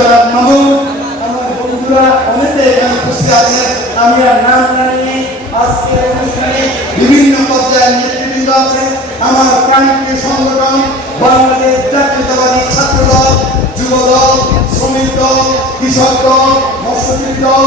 জনাব মাহমুদ আমার আমি আর নাম আজকের অনুষ্ঠানে বিভিন্ন পর্যায়ের নেতৃবৃন্দ আছেন। আমার প্রাণপ্রিয় সংগঠন, বাংলাদেশ জাতীয়তাবাদী দল যুব শ্রমিক দল, কৃষক দল, মৎস্যজীবী দল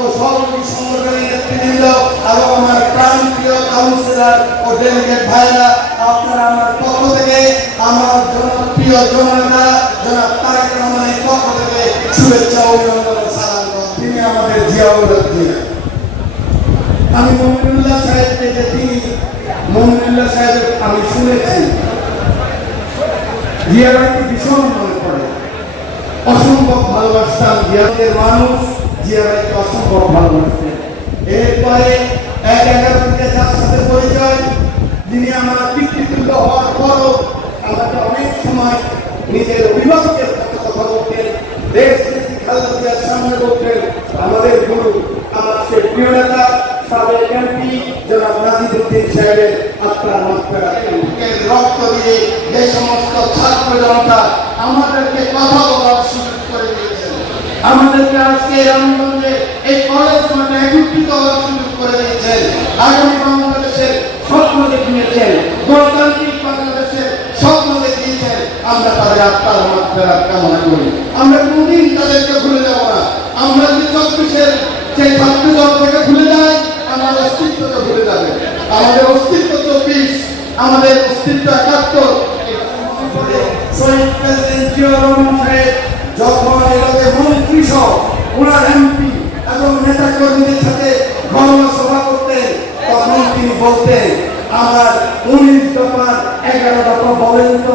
ও সহযোগী সংগঠনের নেতৃবৃন্দ আমার প্রাণপ্রিয় কাউন্সিলর ও ভাইরা, আপনারা আমার পক্ষ থেকে আমার জনপ্রিয় জননেতা জনাব তারেক রহমানের পক্ষ থেকে শুভেচ্ছা অভিনন্দন সালাম তিনি আমাদের জিয়াউল হক আমি মমিনুল্লাহ সাহেবকে যে তিনি মমিনুল্লাহ সাহেব, আমি শুনেছি। জিয়া ভীষণ পড়ে অসম্ভব ভালোবাসতাম জিয়াদের মানুষ। জিয়া ভাইকে অসম্ভব ভালোবাসতেন। এরপরে এক এগারো থেকে যার সাথে যিনি আমার পিতৃতুল্য হওয়ার পরও সময় নিজের অভিভাবকের সাথে কথা বলতেন, দেশ নীতি খালেদা জিয়ার সামনে বলতেন। আমাদের গুরু, আমার সে প্রিয় নেতা, সাবেক এমপি, জনাব নাজিদুদ্দিন সাহেবের আত্মার রক্ত দিয়ে যে সমস্ত ছাত্র জনতা আমাদেরকে কথা বলার সুযোগ করে দিয়েছেন আমাদেরকে আজকে রামগঞ্জে এই কলেজ মাঠে একত্রিত হওয়ার সুযোগ করে দিয়েছেন। আগামী বাংলাদেশের স্বপ্ন দেখিয়েছেন গণতান্ত্রিক বাংলাদেশের স্বপ্ন দেখিয়েছেন আমরা আত্মার মাত্রা কামনা করি। আমরা কোনদিন তাদেরকে ভুলে যাব না। আমরা যদি চব্বিশের সেই ছাত্র দল ভুলে যাই আমার অস্তিত্বকে ভুলে যাবে। আমাদের অস্তিত্ব চব্বিশ, আমাদের অস্তিত্ব একাত্তর। তখন তিনি বলতেন, আমার উনিশ দফা এগারো দফা বলেন তো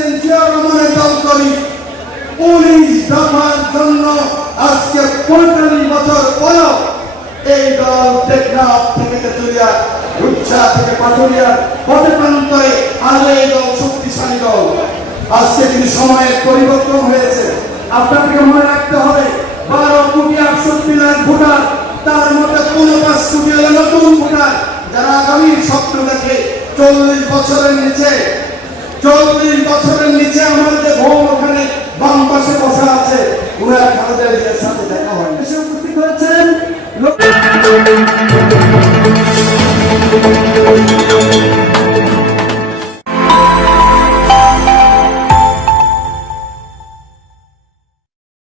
দফার জন্য আজকে পঁয়তাল্লিশ বছর পরেও এই দল টেকনাফ থেকে তেতুলিয়া রূপসা থেকে পাথরিয়া পথে প্রান্তরে আজ এই দল শক্তিশালী দল। আজকে কিন্তু সময়ের পরিবর্তন হয়েছে। আপনাদেরকে মনে রাখতে হবে, বারো কোটি আটষট্টি লাখ ভোটার, তার মধ্যে পনেরো পাঁচ কোটি নতুন ভোটার। যারা আগামীর স্বপ্ন দেখে চল্লিশ বছরের নিচে, চল্লিশ বছরের নিচে লোকের